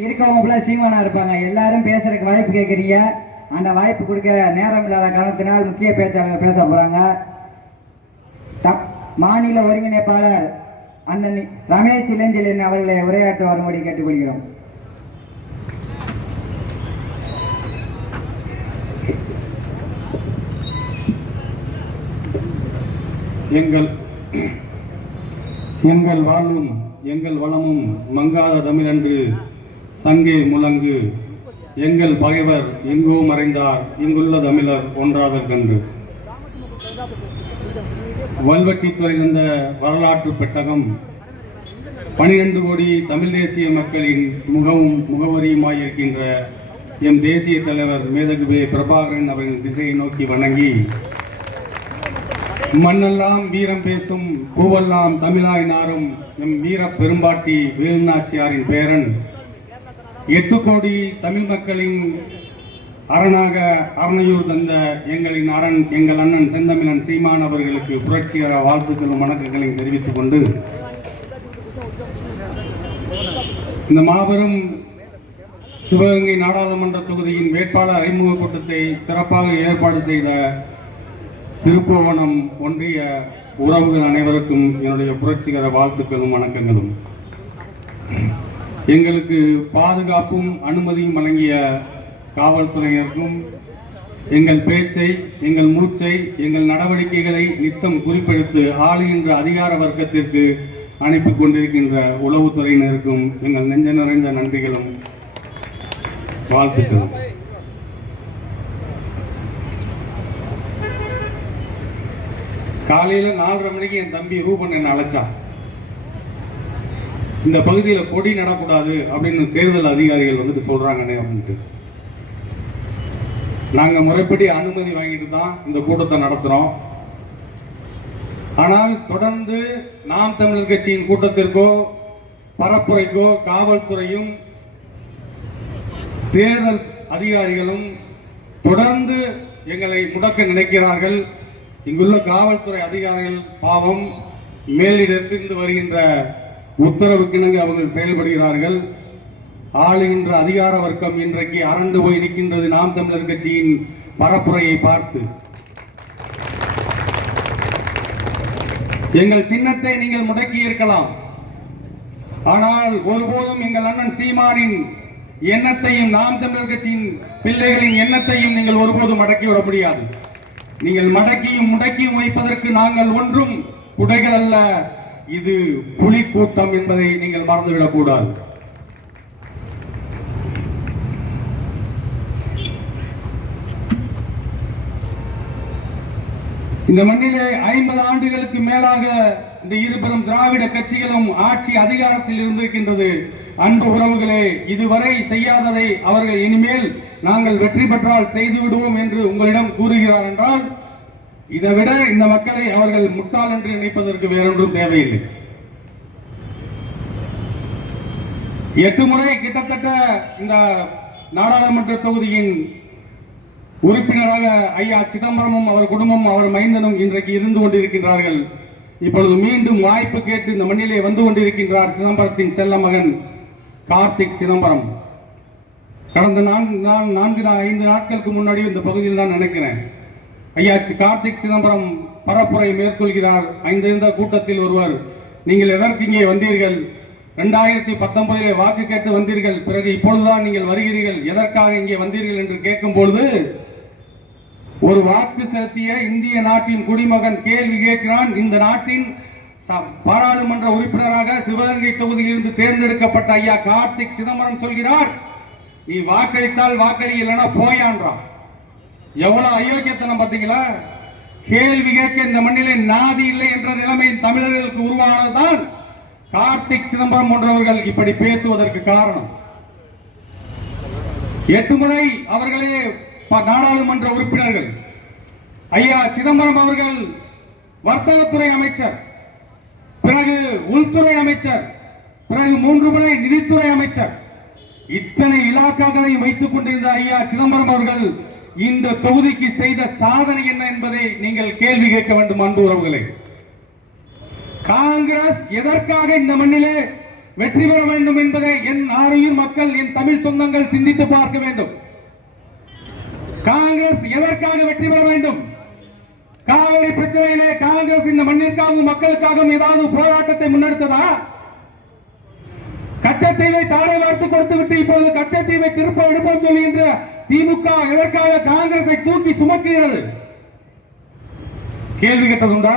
இருக்கவங்க ஃபுல்லா சீமானா இருப்பாங்க. எல்லாரும் பேசுறதுக்கு வாய்ப்பு கேட்குறீங்க அந்த வாய்ப்பு கொடுக்க நேரம் இல்லாத காரணத்தினால் முக்கிய பேச்சாளர் பேச போறாங்க. மாநில ஒருங்கிணைப்பாளர் அண்ணன் ரமேஷ் இளஞ்செழியன் அவர்களை உரையாற்ற வரும்படி கேட்டுக்கொள்கிறோம். எங்கள் எங்கள் வாழ்வும் எங்கள் வளமும் மங்காத தமிழன்று சங்கே முழங்கு. எங்கள் பகைவர் எங்கோ மறைந்தார். இங்குள்ள தமிழர் ஒன்றாதல் கண்டு. வல்வெட்டித்துறை தந்த வரலாற்று பெட்டகம். பனிரெண்டு கோடி தமிழ் தேசிய மக்களின் முகவும் முகவரியுமாயிருக்கின்ற எம் தேசிய தலைவர் மேதகுவே பிரபாகரன் அவரின் திசையை நோக்கி வணங்கி மண்ணெல்லாம் வீரம் பேசும் பூவெல்லாம் தமிழாய் நாரும் எம் வீர பெரும்பாட்டி வேலுநாச்சியாரின் பேரன் எட்டு கோடி தமிழ் மக்களின் அரணாக அரணையூர் தந்த எங்களின் அரண் எங்கள் அண்ணன் செந்தமிழன் சீமான் அவர்களுக்கு புரட்சிகர வாழ்த்துக்களும் வணக்கங்களையும் தெரிவித்துக் கொண்டு இந்த மாபெரும் சிவகங்கை நாடாளுமன்ற தொகுதியின் வேட்பாளர் அறிமுக கூட்டத்தை சிறப்பாக ஏற்பாடு செய்த திருப்புவனம் ஒன்றிய உறவுகள் அனைவருக்கும் என்னுடைய புரட்சிகர வாழ்த்துக்களும் வணக்கங்களும். எங்களுக்கு பாதுகாப்பும் அனுமதியும் வழங்கிய காவல்துறையினருக்கும் எங்கள் பேச்சை எங்கள் மூச்சை எங்கள் நடவடிக்கைகளை நித்தம் குறிப்பெடுத்து ஆளுகின்ற அதிகார வர்க்கத்திற்கு அனுப்பி கொண்டிருக்கின்ற உளவுத்துறையினருக்கும் எங்கள் நெஞ்ச நிறைந்த நன்றிகளும் வாழ்த்துக்களும். காலையில நாலரை மணிக்கு என் தம்பி ரூபன் என்ன அழைச்சான். இந்த பகுதியில் கொடி நடக்கூடாது அப்படின்னு தேர்தல் அதிகாரிகள் வந்துட்டு சொல்றாங்கண்ணே அப்படின்ட்டு நாங்கள் முறைப்படி அனுமதி வாங்கிட்டு தான் இந்த கூட்டத்தை நடத்துகிறோம் ஆனால் தொடர்ந்து நாம் தமிழர் கட்சியின் கூட்டத்திற்கோ பரப்புரைக்கோ காவல்துறையும் தேர்தல் அதிகாரிகளும் தொடர்ந்து எங்களை முடக்க நினைக்கிறார்கள். இங்குள்ள காவல்துறை அதிகாரிகள் பாவம் மேலிடத்திலிருந்து வருகின்ற உத்தரவுக்கிணங்க அவர்கள் செயல்படுகிறார்கள். ஆளுகின்ற அதிகார வர்க்கம் இன்றைக்கு அரண்டு போய் நிற்கின்றது நாம் தமிழர் கட்சியின் பரப்புரையை பார்த்து. எங்கள் சின்னத்தை நீங்கள் முடக்கி இருக்கலாம் ஆனால் ஒருபோதும் எங்கள் அண்ணன் சீமானின் எண்ணத்தையும் நாம் தமிழர் கட்சியின் பிள்ளைகளின் எண்ணத்தையும் நீங்கள் ஒருபோதும் அடக்கி விட முடியாது. நீங்கள் மடக்கியும் முடக்கியும் வைப்பதற்கு நாங்கள் ஒன்றும் குடைகள் அல்ல. இது புலி கூட்டம் என்பதை நீங்கள் மறந்துவிடக் கூடாது இந்த மண்ணிலே ஐம்பது ஆண்டுகளுக்கு மேலாக இந்த இருபெரும் திராவிட கட்சிகளும் ஆட்சி அதிகாரத்தில் இருந்திருக்கின்றது. அன்பு உறவுகளே இதுவரை செய்யாததை அவர்கள் இனிமேல் நாங்கள் வெற்றி பெற்றால் செய்து விடுவோம் என்று உங்களிடம் கூறுகிறார் என்றால் இதை விட இந்த மக்களை அவர்கள் முட்டாள் என்று நினைப்பதற்கு வேறொன்றும் தேவையில்லை. எட்டு முறை கிட்டத்தட்ட இந்த நாடாளுமன்ற தொகுதியின் உறுப்பினராக ஐயா சிதம்பரமும் அவர் குடும்பம் அவர் மைந்தனும் இன்றைக்கு இருந்து கொண்டிருக்கின்றார்கள். இப்பொழுது மீண்டும் வாய்ப்பு கேட்டு இந்த மண்ணிலே வந்து கொண்டிருக்கின்றார் சிதம்பரத்தின் செல்ல மகன் கார்த்திக் சிதம்பரம். கடந்த நான்கு நான் நான்கு நா- ஐந்து நாட்களுக்கு முன்னாடி இந்த பகுதியில் தான் நினைக்கிறேன். ஐயா சி- கார்த்திக் சிதம்பரம் பரப்புரை மேற்கொள்கிறார். ஐந்திருந்த கூட்டத்தில் ஒருவர். நீங்கள் எதற்கு இங்கே வந்தீர்கள்? ரெண்டாயிரத்தி பத்தொன்பதிலே வாக்கு கேட்டு வந்தீர்கள். பிறகு இப்பொழுதுதான் நீங்கள் வருகிறீர்கள். எதற்காக இங்கே வந்தீர்கள் என்று கேட்கும் பொழுது ஒரு வாக்கு செலுத்திய இந்திய நாட்டின் குடிமகன் கேள்வி கேட்கிறான். இந்த நாட்டின் பாராளுமன்ற உறுப்பினராக சிவகங்கை தொகுதியிலிருந்து தேர்ந்தெடுக்கப்பட்ட ஐயா கார்த்திக் சிதம்பரம் சொல்கிறார் நீ வாக்களித்தால் வாக்களி இல்லைன்னா போயான்றான் எவ்வளவு அயோக்கியத்தனம் பார்த்தீங்களா? கேள்வி கேட்க இந்த மண்ணிலே நாதி இல்லை என்ற நிலைமை தமிழர்களுக்கு உருவானதுதான் கார்த்திக் சிதம்பரம் போன்றவர்கள் இப்படி பேசுவதற்கு காரணம். எட்டு முறை அவர்களே நாடாளுமன்ற உறுப்பினர்கள். ஐயா சிதம்பரம் அவர்கள் வர்த்தகத்துறை அமைச்சர் பிறகு உள்துறை அமைச்சர் பிறகு மூன்று முறை நிதித்துறை அமைச்சர். இத்தனை இலாக்காக்களையும் வைத்துக் கொண்டிருந்த ஐயா சிதம்பரம் அவர்கள் இந்த தொகுதிக்கு செய்த சாதனை என்ன என்பதை நீங்கள் கேள்வி கேட்க வேண்டும் அன்பு உறவுகளே. காங்கிரஸ் எதற்காக இந்த மண்ணிலே வெற்றி பெற வேண்டும் என்பதை என் ஆரியூர் மக்கள் என் தமிழ் சொந்தங்கள் சிந்தித்து பார்க்க வேண்டும். காங்கிரஸ் எதற்காக வெற்றி பெற வேண்டும்? காவிரி பிரச்சனையிலே காங்கிரஸ் இந்த மண்ணிற்காகவும் மக்களுக்காகவும் ஏதாவது போராட்டத்தை முன்னெடுத்ததா? கச்சத்தீவை தானே வார்த்து கொடுத்து விட்டு இப்பொழுது கச்சத்தீவை திருப்ப எடுப்போம் சொல்லுகின்ற திமுக எதற்காக காங்கிரஸை தூக்கி சுமக்குகிறது கேள்வி கேட்டதுண்டா?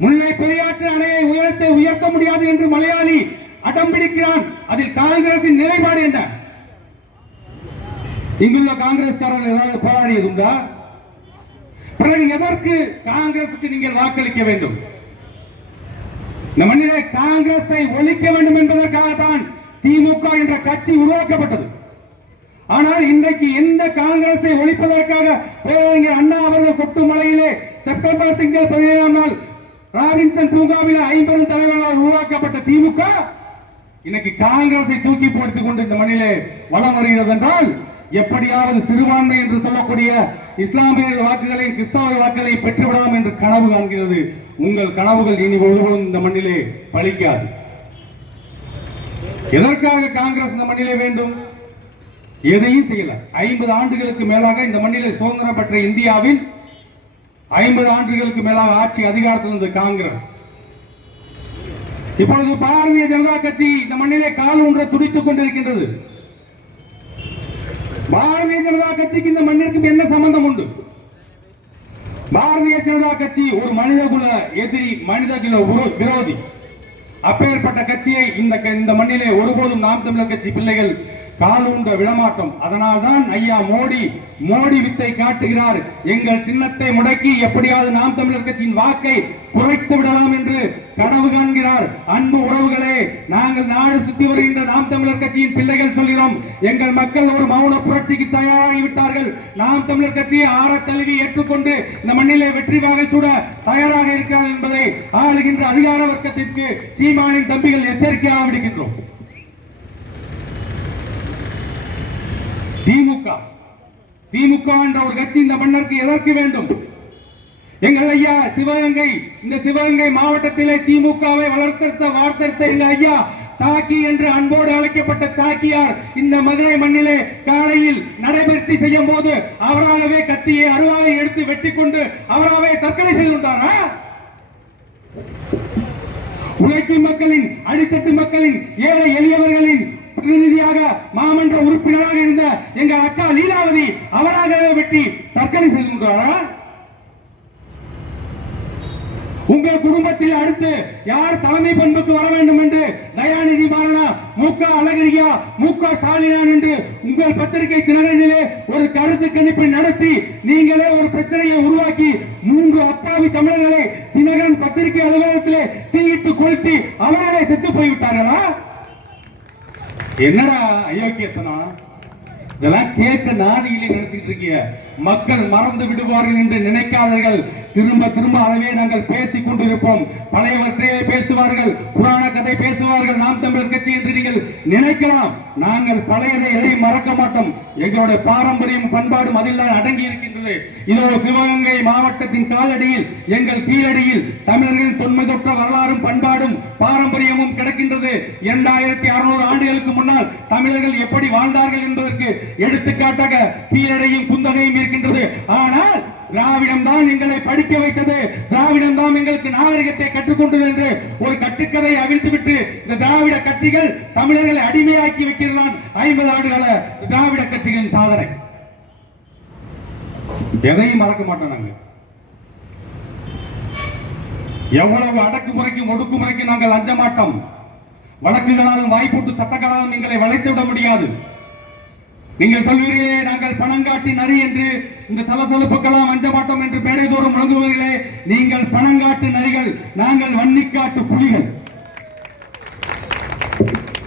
முல்லை பெரியாற்று அணையை உயரத்தை உயர்த்த முடியாது என்று மலையாளி அடம்பிடிக்கிறான் அதில் காங்கிரசின் நிலைப்பாடு என்ன? இங்குள்ள காங்கிரஸ்காரர்கள் ஏதாவது போராடியதுண்டா? பிறகு எதற்கு காங்கிரசுக்கு நீங்கள் வாக்களிக்க வேண்டும்? இந்த மண்ணிலே காங்கிரஸை ஒழிக்க வேண்டும் என்பதற்காகத்தான் திமுக என்ற கட்சி உருவாக்கப்பட்டது. ஆனால் இன்றைக்கு எந்த காங்கிரஸை ஒழிப்பதற்காக பேரறிஞர் அண்ணா அவர்கள் கொட்டுமலையிலே செப்டம்பர் திங்கள் பதினேழாம் நாள் ராபின்சன் பூங்காவில் ஐம்பது தலைவர்களால் உருவாக்கப்பட்ட திமுக இன்னைக்கு காங்கிரஸை தூக்கி போட்டுக் கொண்டு இந்த மண்ணிலே வலம் வருகிறது என்றால் எப்படியாவது சிறுபான்மை என்று சொல்லக்கூடிய இஸ்லாமியர் வாக்குகளை கிறிஸ்தவ வாக்குகளை பெற்றுவிடலாம் என்று கனவு காண்கிறது. உங்கள் கனவுகள் இனி ஒருபோதும் இந்த மண்ணிலே பலிக்காது எதற்காக காங்கிரஸ் இந்த மண்ணிலே வேண்டும்? எதையும் செய்யல. ஐம்பது ஆண்டுகளுக்கு மேலாக இந்த மண்ணிலே சுதந்திரம் பெற்ற இந்தியாவில் ஐம்பது ஆண்டுகளுக்கு மேலாக ஆட்சி அதிகாரத்தில் இருந்த காங்கிரஸ். இப்பொழுது பாரதிய ஜனதா கட்சி இந்த மண்ணிலே கால் ஊன்ற துடித்துக் கொண்டிருக்கின்றது. பாரதிய ஜனதா கட்சிக்கு இந்த மண்ணிற்கு என்ன சம்பந்தம் உண்டு? பாரதிய ஜனதா கட்சி ஒரு மனிதகுல எதிரி மனிதகுல குல விரோதி. அப்பேற்பட்ட கட்சியை இந்த க- இந்த மண்ணிலே ஒருபோதும் நாம் தமிழர் கட்சி பிள்ளைகள் காலூண்ட விடமாட்டோம். அதனால்தான் ஐயா மோடி மோடி வித்தை காட்டுகிறார். எங்கள் சின்னத்தை முடக்கி எப்படியாவது நாம் தமிழர் கட்சியின் வாக்கை குறைத்து விடலாம் என்று கனவு காண்கிறார். அன்பு உறவுகளே நாங்கள் நாடு சுத்தி வருகின்ற நாம் தமிழர் கட்சியின் பிள்ளைகள் சொல்கிறோம். எங்கள் மக்கள் ஒரு மௌன புரட்சிக்கு தயாராகிவிட்டார்கள். நாம் தமிழர் கட்சியை ஆற தழுவி ஏற்றுக்கொண்டு இந்த மண்ணிலே வெற்றி வாகை சூட தயாராக இருக்கிறார் என்பதை ஆளுகின்ற அதிகார வர்க்கத்திற்கு சீமானின் தம்பிகள் எச்சரிக்கையாக விடுகின்றோம் திமுக. திமுக என்ற ஒரு கட்சி இந்த மன்னருக்கு எதற்கு வேண்டும்? எங்கள் ஐயா சிவகங்கை இந்த சிவகங்கை மாவட்டத்திலே திமுகவை வளர்த்தெடுத்த வார்த்தெடுத்த எங்கள் ஐயா தாக்கி என்று அன்போடு அழைக்கப்பட்ட தாக்கியார் இந்த மதுரை மண்ணிலே காலையில் நடைபயிற்சி செய்யும் போது அவராகவே கத்தியை அருவாவை எடுத்து வெட்டி கொண்டு அவராகவே தற்கொலை செய்து கொண்டாரா? உழைக்கும் மக்களின் அடித்தட்டு மக்களின் ஏழை எளியவர்களின் பிரதிநிதியாக மாமன்ற உறுப்பினராக இருந்த எங்க அக்கா லீலாவதி அவராகவே வெட்டி தற்கொலை செய்து கொண்டாரா? உங்கள் குடும்பத்தில் அடுத்து யார் தலைமை பண்புக்கு வர வேண்டும் என்று தயாநிதி மாறனா மு க அழகிரியா மு க ஸ்டாலினான் என்று உங்கள் பத்திரிகை தினகரனிலே ஒரு கருத்து கணிப்பை நடத்தி நீங்களே ஒரு பிரச்சனையை உருவாக்கி மூன்று அப்பாவி தமிழர்களை தினகரன் பத்திரிகை அலுவலகத்திலே தீயிட்டு கொளுத்தி அவர்களே செத்து போய்விட்டார்களா? என்னடா அயோக்கியத்தனம் இதெல்லாம் கேட்க நாதியிலே நினைச்சிட்டு இருக்கீங்க. மக்கள் மறந்து விடுவார்கள் என்று நினைக்காதீர்கள். திரும்ப திரும்ப அதவே நாங்கள் பேசிக் கொண்டிருப்போம். பழையவற்றையே பேசுவார்கள். புராண கதை பேசுவார்கள். நாம் தமிழர் கட்சி என்று நீங்கள் நினைக்கலாம். நாங்கள் பழையதை எதையும் மறக்க மாட்டோம். எங்களுடைய பாரம்பரியம் பண்பாடும் அதில் அடங்கி அடங்கி இருக்கிறது இதோ சிவகங்கை மாவட்டத்தின் காலடியில் எங்கள் கீழடியில் தமிழர்களின் தொன்மை தொற்ற வரலாறும் பண்பாடும் பாரம்பரியமும் கிடக்கின்றது. இரண்டாயிரத்தி அறுநூறு ஆண்டுகளுக்கு முன்னால் தமிழர்கள் எப்படி வாழ்ந்தார்கள் என்பதற்கு எடுத்துக்காட்டாக கீழடையும் குந்தகையும் இருக்கின்றது. ஆனால் திராவிடம் தான் எங்களை படிக்க வைத்தது. திராவிடம் தான் எங்களுக்கு நாகரிகத்தை கற்றுக்கொண்டது என்று ஒரு கட்டுக்கதை அவிழ்த்துவிட்டு இந்த திராவிட கட்சிகள் தமிழர்களை அடிமையாக்கி வைக்கிறதான் ஐம்பது ஆண்டுகள திராவிட கட்சிகளின் சாதனை. எதையும் மறக்க மாட்டோம் நாங்கள் எவ்வளவு அடக்குமுறைக்கும் ஒடுக்குமுறைக்கும் நாங்கள் அஞ்ச மாட்டோம். வழக்குகளாலும் வாய்ப்பூட்டு சட்டங்களாலும் எங்களை வளைத்து விட முடியாது. நீங்கள் சொல்வீர்களே நாங்கள் பணங்காட்டி நரி என்று இந்த சலசலப்புக்கெல்லாம் அஞ்ச மாட்டோம் என்று மேடைதோறும் முழங்குவீர்களே நீங்கள் பணங்காட்டு நரிகள் நாங்கள் வன்னிக்காட்டு புலிகள்.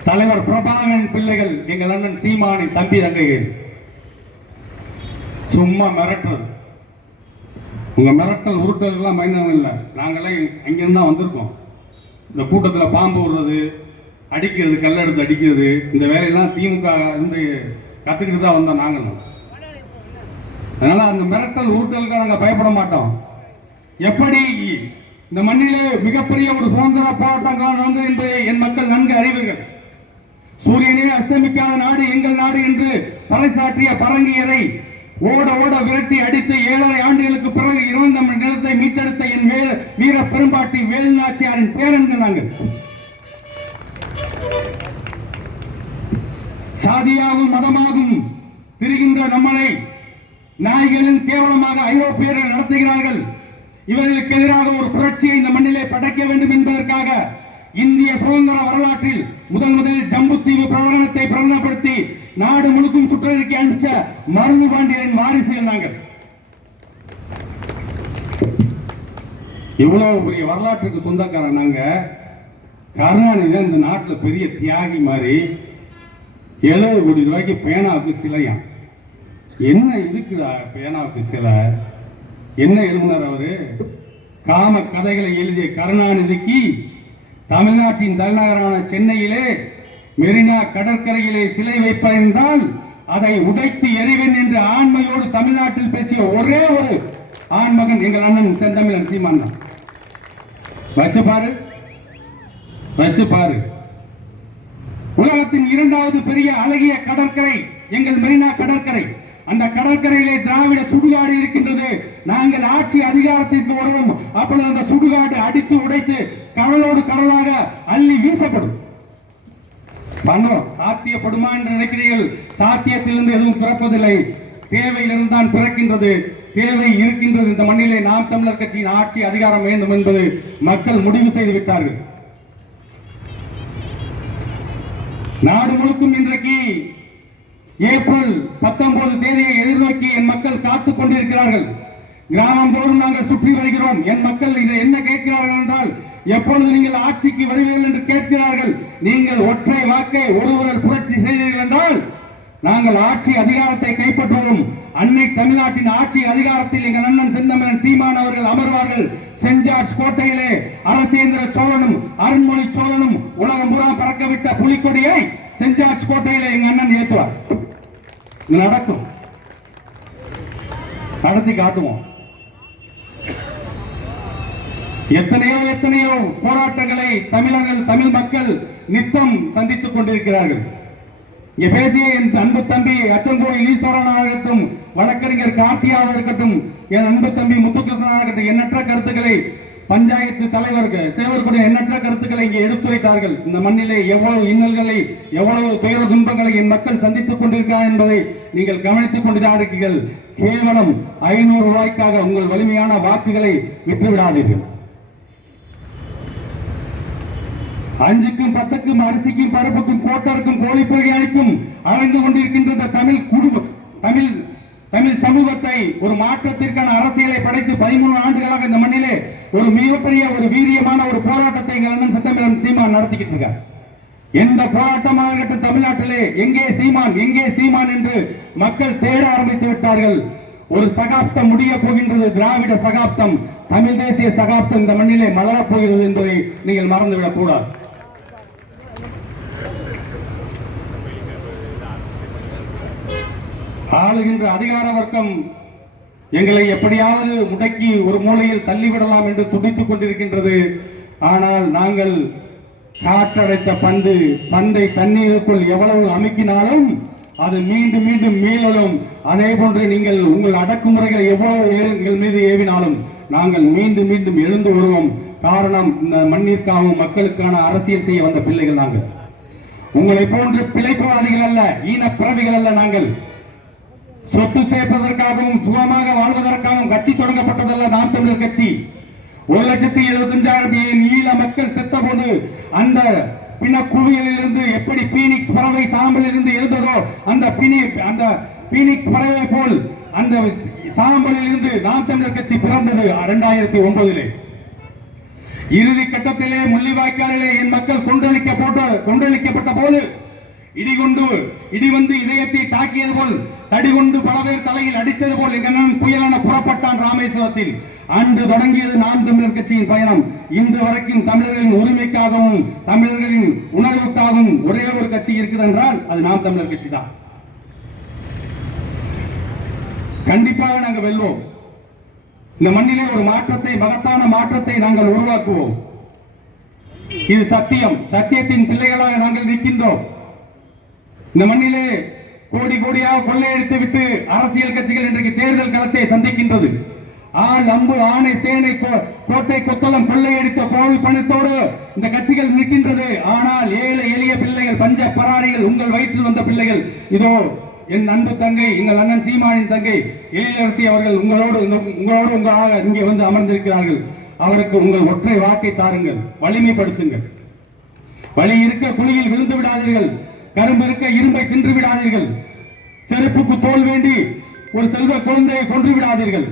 தலைவர் பிரபாகரன் பிள்ளைகள் எங்கள் அண்ணன் சீமானின் தம்பி தங்கைகள். சும்மா மிரட்டுறது. உங்கள் மிரட்டல் உருட்டல்லாம் பயணம் இல்லை. நாங்களே அங்கேருந்து தான் வந்திருக்கோம். இந்த கூட்டத்தில் பாம்பு விடுறது அடிக்கிறது கல்லெடுத்து அடிக்கிறது இந்த வேலையெல்லாம் திமுக இருந்து கற்றுக்கிட்டு தான் வந்தோம் நாங்களும். அதனால் அந்த மிரட்டல் உருட்டலுக்கு நாங்கள் பயப்பட மாட்டோம். எப்படி? இந்த மண்ணிலே மிகப்பெரிய ஒரு சுதந்திர போராட்டம் நடந்தது என்று என் மக்கள் நன்கு அறிவீர்கள். சூரியனே அஸ்தமிக்காத நாடு எங்கள் நாடு என்று பறைசாற்றிய பரங்கியரை ஓட ஓட விரட்டி அடித்து ஏழரை ஆண்டுகளுக்கு பிறகு இறந்த நிலத்தை மீட்டெடுத்த என் வேல வீர பெரும்பாட்டி வேலுநாச்சியாரின் பேரன்கள் நாங்கள். சாதியாகும் மதமாகும் திரிகின்ற நம்மளை நாய்களின் கேவலமாக ஐரோப்பியர்கள் நடத்துகிறார்கள். இவர்களுக்கு எதிராக ஒரு புரட்சியை இந்த மண்ணிலே படைக்க வேண்டும் என்பதற்காக இந்திய சுதந்திர வரலாற்றில் முதல் முதலில் ஜம்புத்தீவு பிரகடனத்தை பிரகடனப்படுத்தி நாடு முழுக்கும் சுற்றறிக்கை அனுப்பிச்ச மருந்து பாண்டியரின் வாரிசு நாங்கள். இவ்வளவு பெரிய வரலாற்றுக்கு சொந்தக்காரன் நாங்க. கருணாநிதி இந்த நாட்டில் பெரிய தியாகி மாதிரி எழுபது கோடி ரூபாய்க்கு பேனாவுக்கு சிலையாம் என்ன இதுக்குடா பேனாவுக்கு சிலை? என்ன எழுதினார் அவரு? காம கதைகளை எழுதிய கருணாநிதிக்கு தமிழ்நாட்டின் தலைநகரான சென்னையிலே மெரினா கடற்கரையிலே சிலை வைப்பார் என்றால் அதை உடைத்து எறிவேன் என்று ஆண்மையோடு தமிழ்நாட்டில் பேசிய ஒரே ஒரு ஆண்மகன் எங்கள் அண்ணன் செந்தமிழன் சீமான் தான். வச்சு பாரு. வச்சு பாரு. உலகத்தின் இரண்டாவது பெரிய அழகிய கடற்கரை எங்கள் மெரினா கடற்கரை. அந்த கடற்கரையிலே திராவிட சுடுகாடு இருக்கின்றது. நாங்கள் ஆட்சி அதிகாரத்திற்கு வருவோம். அப்பொழுது அந்த சுடுகாடு அடித்து உடைத்து கடலோடு கடலாக அள்ளி வீசப்படும். பண்ணுவோம் சாத்தியப்படுமா என்று நினைக்கிறீர்கள்? சாத்தியத்திலிருந்து எதுவும் பிறப்பதில்லை. தேவையிலிருந்து தான் பிறக்கின்றது. தேவை இருக்கின்றது. இந்த மண்ணிலே நாம் தமிழர் கட்சியின் ஆட்சி அதிகாரம் வேண்டும் என்பது மக்கள் முடிவு செய்து விட்டார்கள். நாடு முழுக்கும் இன்றைக்கு ஏப்ரல் பத்தொன்பது தேதியை எதிர்நோக்கி என் மக்கள் காத்துக் கொண்டிருக்கிறார்கள். கிராமந்தோறும் நாங்கள் சுற்றி வருகிறோம். என் மக்கள் இதை என்ன கேட்கிறார்கள் என்றால் எப்பொழுது நீங்கள் ஆட்சிக்கு வருவீர்கள் என்று கேட்கிறார்கள் நீங்கள் ஒற்றை வாக்கை ஒருவரல் புரட்சி செய்தீர்கள் என்றால் நாங்கள் ஆட்சி அதிகாரத்தை கைப்பற்றுவோம். அன்னை தமிழ்நாட்டின் ஆட்சி அதிகாரத்தில் எங்கள் அண்ணன் செந்தமிழன் சீமான் அவர்கள் அமர்வார்கள். சென்ட் ஜார்ஜ் கோட்டையிலே அரசேந்திர சோழனும் அருண்மொழி சோழனும் உலகம் பூரா பறக்கவிட்ட புலிக்கொடியை சென்ட் ஜார்ஜ் கோட்டையிலே எங்க அண்ணன் ஏற்றுவார். நடக்கும். நடத்தி காட்டுவோம். எத்தனையோ எத்தனையோ போராட்டங்களை தமிழர்கள் தமிழ் மக்கள் நித்தம் சந்தித்துக் கொண்டிருக்கிறார்கள். இங்க பேசிய என் அன்பு தம்பி அச்சங்கோயில் ஈஸ்வரனாக இருக்கட்டும் வழக்கறிஞர் கார்த்தியாக இருக்கட்டும் என் அன்பு தம்பி முத்துகிருஷ்ணனாக இருக்கட்டும் எண்ணற்ற கருத்துக்களை பஞ்சாயத்து தலைவர்கள் சேவர்களுடைய எண்ணற்ற கருத்துக்களை இங்கே எடுத்துரைத்தார்கள் இந்த மண்ணிலே எவ்வளவு இன்னல்களை எவ்வளவு துயர துன்பங்களை என் மக்கள் சந்தித்துக் கொண்டிருக்கிறார் என்பதை நீங்கள் கவனித்துக் கொண்டுதான் இருக்கீர்கள். கேவலம் ஐநூறு ரூபாய்க்காக உங்கள் வலிமையான வாக்குகளை விட்டுவிடாதீர்கள் அஞ்சுக்கும் பத்துக்கும் அரிசிக்கும் பருப்புக்கும் கோட்டருக்கும் கோழி பிரியாணிக்கும் அழைந்து கொண்டிருக்கின்ற தமிழ் குடும்ப தமிழ் தமிழ் சமூகத்தை ஒரு மாற்றத்திற்கான அரசியலை படைத்து பதிமூணு ஆண்டுகளாக இந்த மண்ணிலே ஒரு மிகப்பெரிய ஒரு வீரியமான ஒரு போராட்டத்தை எங்கள் அண்ணன் சத்தமிழன் சீமான் நடத்திக்கிட்டு இருக்கார். எந்த போராட்டமாக தமிழ்நாட்டிலே எங்கே சீமான் எங்கே சீமான் என்று மக்கள் தேட ஆரம்பித்து விட்டார்கள். ஒரு சகாப்தம் முடிய போகின்றது திராவிட சகாப்தம் தமிழ் தேசிய சகாப்தம் இந்த மண்ணிலே மலரப் போகிறது என்பதை நீங்கள் மறந்துவிடக் கூடாது ஆளுகின்ற அதிகார வர்க்கம் எங்களை எப்படியாவது முடக்கி ஒரு மூலையில் தள்ளிவிடலாம் என்று துடித்துக் கொண்டிருக்கின்றது. ஆனால் நாங்கள் காற்றடைத்த பந்து பந்தை தண்ணீருக்குள் எவ்வளவு அமுக்கினாலும் அது மீண்டும் மீண்டும் மீளலும். அதே போன்று நீங்கள் உங்கள் அடக்குமுறைகளை எவ்வளவு எங்கள் மீது ஏவினாலும் நாங்கள் மீண்டும் மீண்டும் எழுந்து வருவோம். காரணம் இந்த மண்ணிற்காகவும் மக்களுக்கான அரசியல் செய்ய வந்த பிள்ளைகள் நாங்கள். உங்களை போன்று பிழைப்புவாதிகள் அல்ல ஈன பிறவிகள் அல்ல நாங்கள். சொத்து சேர்ப்பதற்காகவும் சுகமாக வாழ்வதற்காகவும் கட்சி தொடங்கப்பட்டதல்ல நாம் தமிழர் கட்சி. ஒரு லட்சத்தி எழுபத்தஞ்சாயிரம் ஈழ மக்கள் செத்த போது அந்த பிணக்குழியில் இருந்து எப்படி பீனிக்ஸ் பறவை சாம்பலில் இருந்து எழுந்ததோ அந்த பினி அந்த பீனிக்ஸ் பறவை போல் அந்த சாம்பலில் இருந்து நாம் தமிழர் கட்சி பிறந்தது இரண்டாயிரத்தி ஒன்பதிலே. இறுதி கட்டத்திலே முள்ளிவாய்க்காலிலே என் மக்கள் கொன்றளிக்க போட்ட கொன்றளிக்கப்பட்ட போது இடிகொண்டு இடி வந்து இதயத்தை தாக்கியது போல் தடிகொண்டு பல பேர் தலையில் அடித்தது போல் எங்க அண்ணன் புயலான புறப்பட்டான் ராமேஸ்வரத்தில். அன்று தொடங்கியது நாம் தமிழர் கட்சியின் பயணம். இன்று வரைக்கும் தமிழர்களின் உரிமைக்காகவும் தமிழர்களின் உணர்வுக்காகவும் ஒரே ஒரு கட்சி இருக்குது என்றால் அது நாம் தமிழர் கட்சி தான். கண்டிப்பாக நாங்கள் வெல்வோம். இந்த மண்ணிலே ஒரு மாற்றத்தை மகத்தான மாற்றத்தை நாங்கள் உருவாக்குவோம். இது சத்தியம். சத்தியத்தின் பிள்ளைகளாக நாங்கள் நிற்கின்றோம். இந்த மண்ணிலே கோடி கோடியாக கொள்ளையடித்து விட்டு அரசியல் கட்சிகள் இன்றைக்கு தேர்தல் களத்தை சந்திக்கின்றது. ஆள் அம்பு ஆணை சேனை கோ- கோட்டை கொத்தளம் கொள்ளையடித்த கோவில் பணத்தோடு இந்த கட்சிகள் நிற்கின்றது. ஆனால் ஏழை எளிய பிள்ளைகள் பஞ்ச பராணிகள் உங்கள் வயிற்றில் வந்த பிள்ளைகள் இதோ என் அன்பு தங்கை எங்கள் அண்ணன் சீமானின் தங்கை எழிலரசி அவர்கள் உங்களோடு உங்களோடு உங்களாக இங்கே வந்து அமர்ந்திருக்கிறார்கள். அவருக்கு உங்கள் ஒற்றை வாக்கை தாருங்கள். வலிமைப்படுத்துங்கள். வழி இருக்க குழியில் விழுந்து விடாதீர்கள். கரும்பு இருக்க இரும்பை தின்று விடாதீர்கள் செருப்புக்கு தோல் வேண்டி ஒரு செல்வ குழந்தையை கொன்று விடாதீர்கள்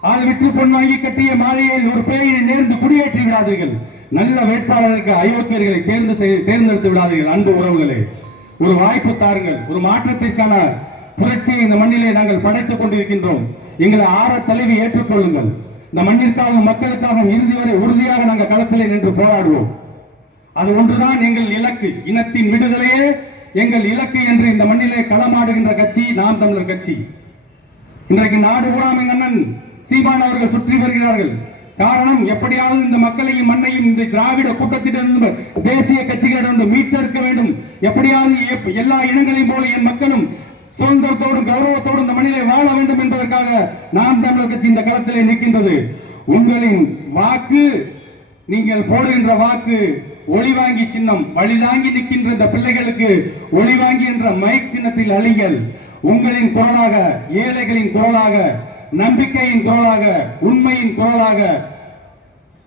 அது விற்று பொன் வாங்கி கட்டிய மாலையில் ஒரு பேயை நேர்ந்து குடியேற்றி விடாதீர்கள். நல்ல வேட்பாளருக்கு அயோக்கியர்களை தேர்ந்து செய்- தேர்ந்தெடுத்து விடாதீர்கள் அன்பு உறவுகளே. ஒரு வாய்ப்பு தாருங்கள். ஒரு மாற்றத்திற்கான புரட்சியை இந்த மண்ணிலே நாங்கள் படைத்துக் கொண்டிருக்கின்றோம். எங்களை ஆற தலைவி ஏற்றுக்கொள்ளுங்கள். இந்த மண்ணிற்காகவும் மக்களுக்காகவும் இறுதி வரை உறுதியாக நாங்கள் களத்திலே நின்று போராடுவோம். அது ஒன்றுதான் எங்கள் இலக்கு. இனத்தின் விடுதலையே எங்கள் இலக்கு என்று இந்த மண்ணிலே களமாடுகின்ற கட்சி நாம் தமிழர் கட்சி. இன்றைக்கு நாடு பூராம் அண்ணன் சீமான் அவர்கள் சுற்றி வருகிறார்கள். காரணம் எப்படியாவது இந்த மக்களையும் மண்ணையும் இந்த திராவிட கூட்டத்திலிருந்து தேசிய கட்சிகளிடம் மீட்டெடுக்க வேண்டும். எப்படியாவது எல்லா இனங்களையும் போல என் மக்களும் சுதந்திரத்தோடும் கௌரவத்தோடும் இந்த மண்ணிலே வாழ வேண்டும் என்பதற்காக நாம் தமிழர் கட்சி இந்த களத்திலே நிற்கின்றது. உங்களின் வாக்கு நீங்கள் போடுகின்ற வாக்கு ஒளிவாங்கி சின்னம் வழிதாங்கி நிற்கின்ற இந்த பிள்ளைகளுக்கு ஒளிவாங்கி என்ற மைக் சின்னத்தில் அழிங்கள் உங்களின் குரலாக ஏழைகளின் குரலாக நம்பிக்கையின் குரலாக உண்மையின் குரலாக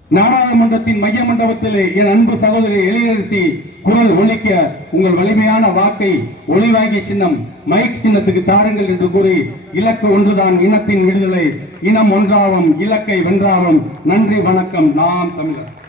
நாடாளுமன்றத்தின் மைய மண்டபத்திலே என் அன்பு சகோதரி எழிலரசி குரல் ஒழிக்க உங்கள் வலிமையான வாக்கை ஒளிவாங்கி சின்னம் மைக் சின்னத்துக்கு தாருங்கள் என்று கூறி இலக்கு ஒன்றுதான் இனத்தின் விடுதலை இனம் ஒன்றாவும் இலக்கை வென்றாவும். நன்றி வணக்கம். நாம் தமிழர்.